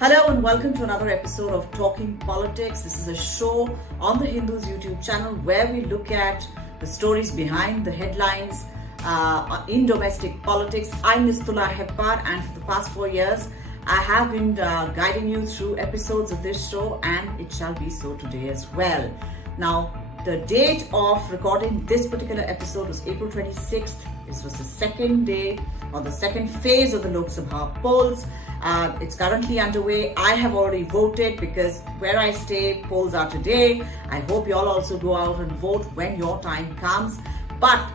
Hello and welcome to another episode of Talking Politics. This is a show on the Hindus YouTube channel where we look at the stories behind the headlines in domestic politics. I'm Nistula Hebbar, and for the past 4 years I have been guiding you through episodes of this show, and it shall be so today as well. Now, the date of recording this particular episode was April 26th. This was the second day or the second phase of the Lok Sabha polls. It's currently underway. I have already voted because where I stay, polls are today. I hope you all also go out and vote when your time comes. But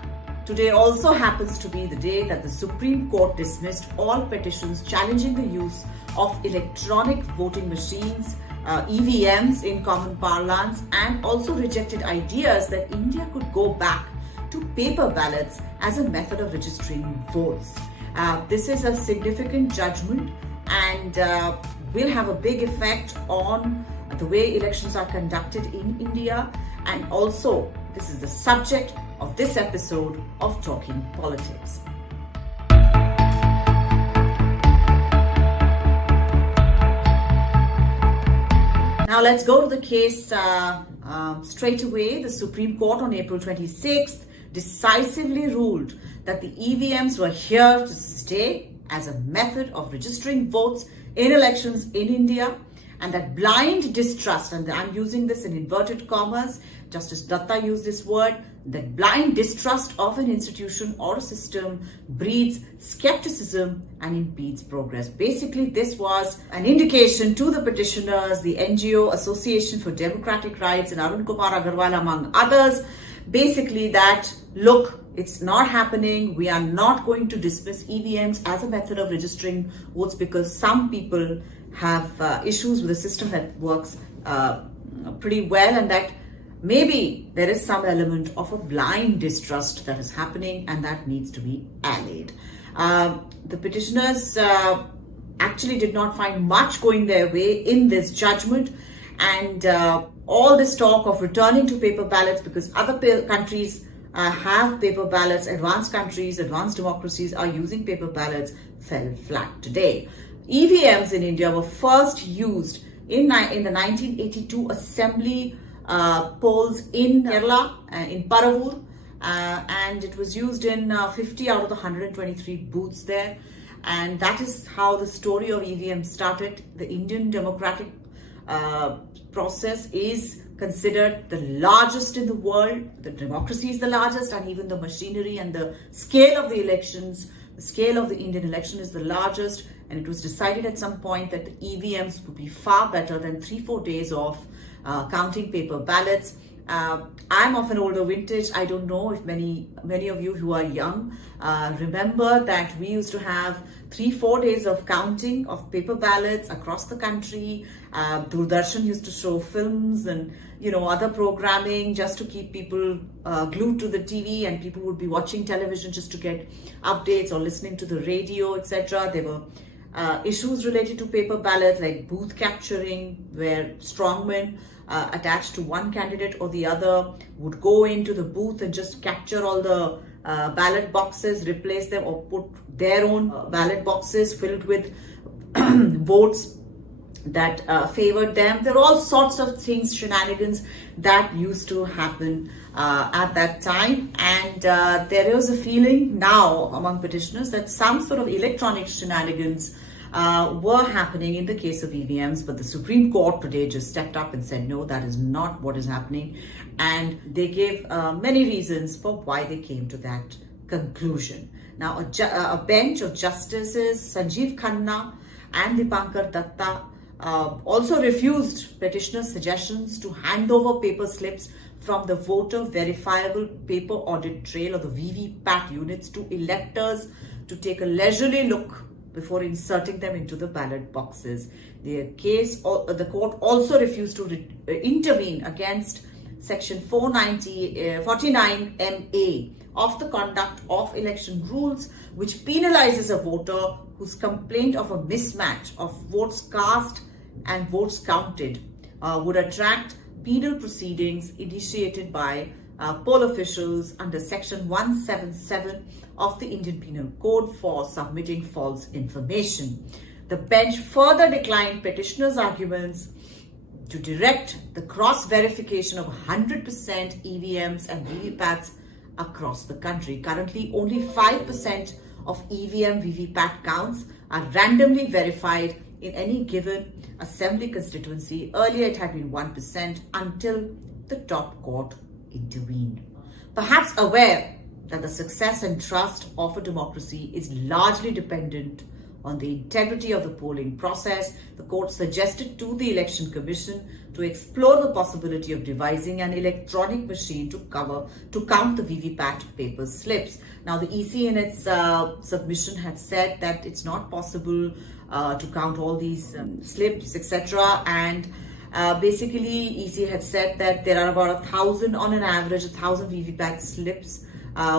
today also happens to be the day that the Supreme Court dismissed all petitions challenging the use of electronic voting machines, EVMs in common parlance, and also rejected ideas that India could go back to paper ballots as a method of registering votes. This is a significant judgment and will have a big effect on the way elections are conducted in India. And also, this is the subject of this episode of Talking Politics. Now let's go to the case straight away. The Supreme Court on April 26th decisively ruled that the EVMs were here to stay as a method of registering votes in elections in India, and that blind distrust, and I'm using this in inverted commas, Justice Datta used this word, that blind distrust of an institution or a system breeds skepticism and impedes progress. Basically, this was an indication to the petitioners, the NGO Association for Democratic Rights and Arun Kumar Agarwal among others, basically that, look, it's not happening. We are not going to dismiss EVMs as a method of registering votes because some people have issues with a system that works pretty well, and that maybe there is some element of a blind distrust that is happening, and that needs to be allayed. The petitioners actually did not find much going their way in this judgment, and all this talk of returning to paper ballots because other countries have paper ballots, advanced countries, advanced democracies are using paper ballots, fell flat today. EVMs in India were first used in the 1982 assembly polls in Kerala, in Paravur, and it was used in 50 out of the 123 booths there. And that is how the story of EVM started. The Indian democratic process is considered the largest in the world. The democracy is the largest, and even the machinery and the scale of the elections, the scale of the Indian election is the largest. And it was decided at some point that the EVMs would be far better than 3-4 days of counting paper ballots. I'm of an older vintage. I don't know if many of you who are young remember that we used to have 3-4 days of counting of paper ballots across the country. Doordarshan used to show films and other programming just to keep people glued to the TV, and people would be watching television just to get updates or listening to the radio, etc. There were issues related to paper ballots like booth capturing, where strongmen attached to one candidate or the other would go into the booth and just capture all the ballot boxes, replace them, or put their own ballot boxes filled with votes that favored them. There are all sorts of things, shenanigans that used to happen at that time, and there is a feeling now among petitioners that some sort of electronic shenanigans were happening in the case of EVMs, but the Supreme Court today just stepped up and said, no, that is not what is happening. And they gave many reasons for why they came to that conclusion. Now, a bench of Justices Sanjeev Khanna and Dipankar Datta also refused petitioners' suggestions to hand over paper slips from the voter verifiable paper audit trail, or the VVPAT units, to electors to take a leisurely look before inserting them into the ballot boxes. The court also refused to intervene against Section 49MA of the Conduct of Election Rules, which penalizes a voter whose complaint of a mismatch of votes cast and votes counted would attract penal proceedings initiated by poll officials under Section 177 of the Indian Penal Code for submitting false information. The bench further declined petitioners' arguments to direct the cross-verification of 100% EVMs and VVPATs across the country. Currently, only 5% of EVM-VVPAT counts are randomly verified in any given assembly constituency. Earlier, it had been 1% until the top court intervened. Perhaps aware that the success and trust of a democracy is largely dependent on the integrity of the polling process, the court suggested to the Election Commission to explore the possibility of devising an electronic machine to count the VVPAT paper slips. Now, the EC in its submission had said that it's not possible to count all these slips, etc. And basically, EC had said that there are about 1,000, on an average, 1,000 VVPAT slips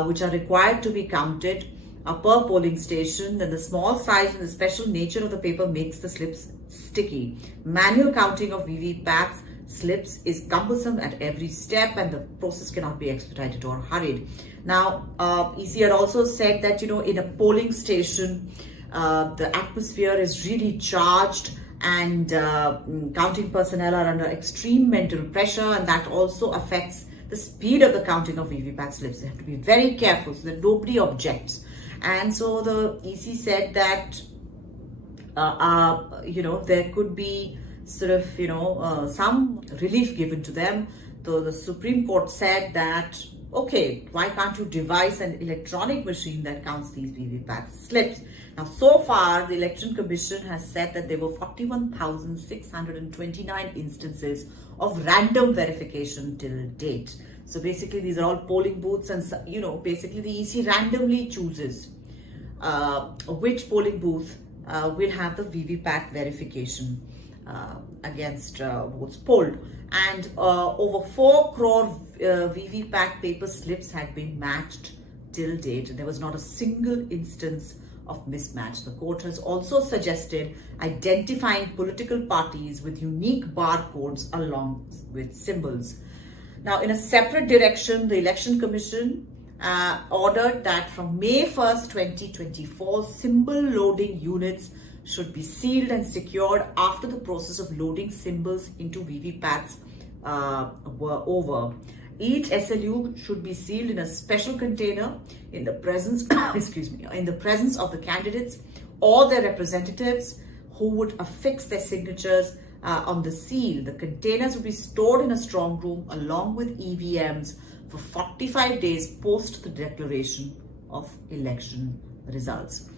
which are required to be counted per polling station. Then the small size and the special nature of the paper makes the slips sticky. Manual counting of VVPAT slips is cumbersome at every step, and the process cannot be expedited or hurried. Now, EC had also said that, in a polling station, the atmosphere is really charged, and counting personnel are under extreme mental pressure, and that also affects the speed of the counting of VVPAT slips. They have to be very careful so that nobody objects. And so the EC said that, there could be sort of, some relief given to them. So the Supreme Court said that, okay, why can't you devise an electronic machine that counts these VVPAT slips? Now, so far, the Election Commission has said that there were 41,629 instances of random verification till date. So basically, these are all polling booths, and basically the EC randomly chooses which polling booth will have the VVPAT verification against votes polled. And over 4 crore VVPAT paper slips had been matched till date. There was not a single instance of mismatch. The court has also suggested identifying political parties with unique barcodes along with symbols. Now, in a separate direction, the Election Commission ordered that from May 1st, 2024, symbol loading units should be sealed and secured after the process of loading symbols into VVPATs were over. Each SLU should be sealed in a special container in the presence, in the presence of the candidates or their representatives who would affix their signatures on the seal. The containers will be stored in a strong room along with EVMs for 45 days post the declaration of election results.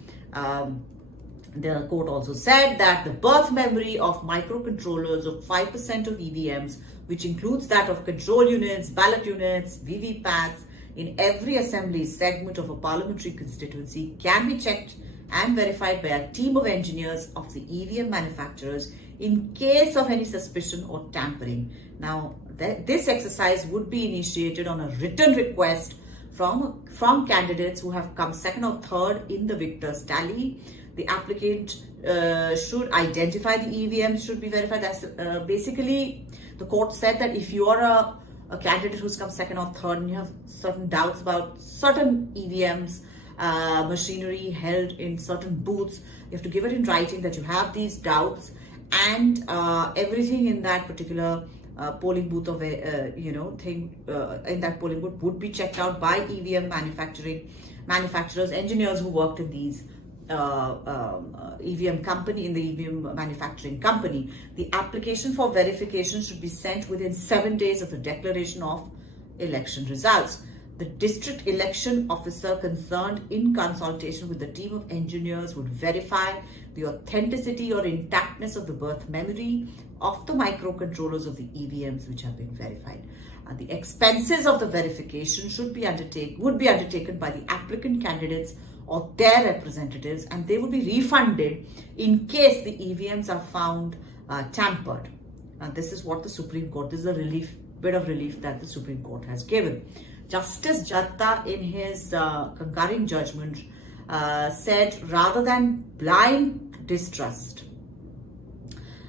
The court also said that the birth memory of microcontrollers of 5% of EVMs, which includes that of control units, ballot units, VVPATs, in every assembly segment of a parliamentary constituency can be checked and verified by a team of engineers of the EVM manufacturers in case of any suspicion or tampering. Now, this exercise would be initiated on a written request from candidates who have come second or third in the victor's tally. The applicant should identify the EVMs, should be verified. Basically, the court said that if you are a candidate who's come second or third and you have certain doubts about certain EVMs, machinery held in certain booths, you have to give it in writing that you have these doubts, and everything in that particular polling booth of in that polling booth would be checked out by EVM manufacturers, engineers who worked in these EVM company, in the EVM manufacturing company. The application for verification should be sent within 7 days of the declaration of election results. The district election officer concerned, in consultation with the team of engineers, would verify the authenticity or intactness of the birth memory of the microcontrollers of the EVMs which have been verified. The expenses of the verification would be undertaken by the applicant candidates or their representatives, and they would be refunded in case the EVMs are found tampered. This is what the Supreme Court, this is a bit of relief that the Supreme Court has given. Justice Jatta, in his concurring judgment, said, rather than blind distrust,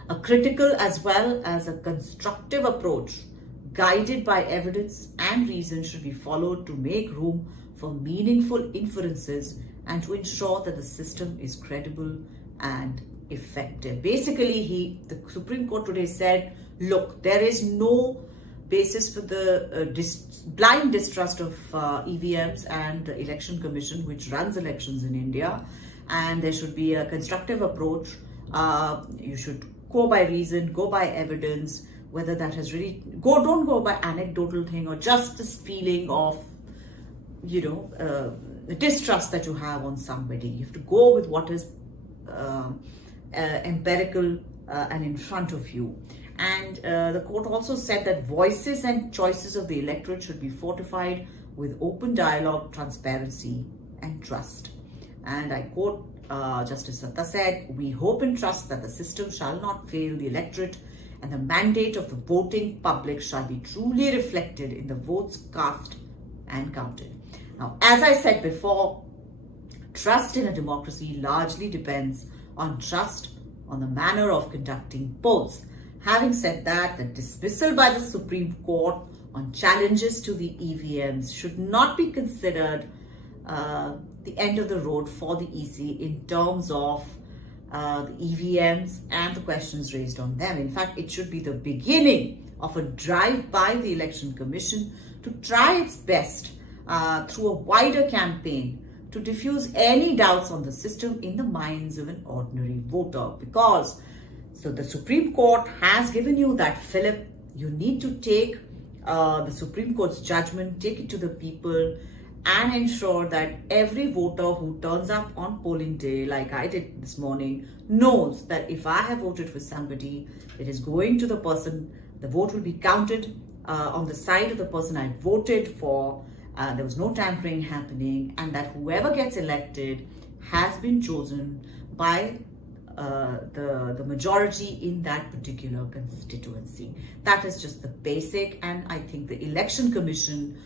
a critical as well as a constructive approach guided by evidence and reason should be followed to make room for meaningful inferences and to ensure that the system is credible and effective. Basically, the Supreme Court today said, look, there is no basis for the blind distrust of EVMs and the Election Commission, which runs elections in India, and there should be a constructive approach. You should go by reason, go by evidence, whether that has really don't go by anecdotal thing or just this feeling of the distrust that you have on somebody. You have to go with what is empirical and in front of you. And the court also said that voices and choices of the electorate should be fortified with open dialogue, transparency, and trust. And I quote Justice Satta said, "We hope and trust that the system shall not fail the electorate, and the mandate of the voting public shall be truly reflected in the votes cast and counted." Now, as I said before, trust in a democracy largely depends on trust on the manner of conducting polls. Having said that, the dismissal by the Supreme Court on challenges to the EVMs should not be considered the end of the road for the EC in terms of the EVMs and the questions raised on them. In fact, it should be the beginning of a drive by the Election Commission to try its best through a wider campaign to diffuse any doubts on the system in the minds of an ordinary voter. Because the Supreme Court has given you that fillip. You need to take the Supreme Court's judgment, take it to the people, and ensure that every voter who turns up on polling day, like I did this morning, knows that if I have voted for somebody, it is going to the person, the vote will be counted on the side of the person I voted for. There was no tampering happening, and that whoever gets elected has been chosen by the majority in that particular constituency. That is just the basic, and I think the Election Commission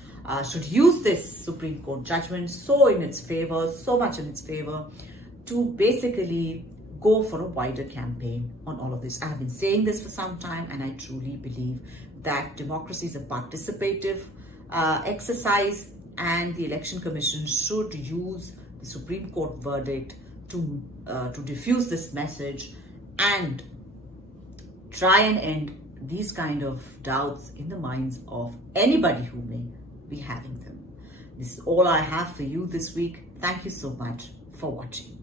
should use this Supreme Court judgment so much in its favor, to basically go for a wider campaign on all of this. I have been saying this for some time, and I truly believe that democracy is a participative exercise, and the Election Commission should use the Supreme Court verdict to diffuse this message and try and end these kind of doubts in the minds of anybody who may be having them. This is all I have for you this week. Thank you so much for watching.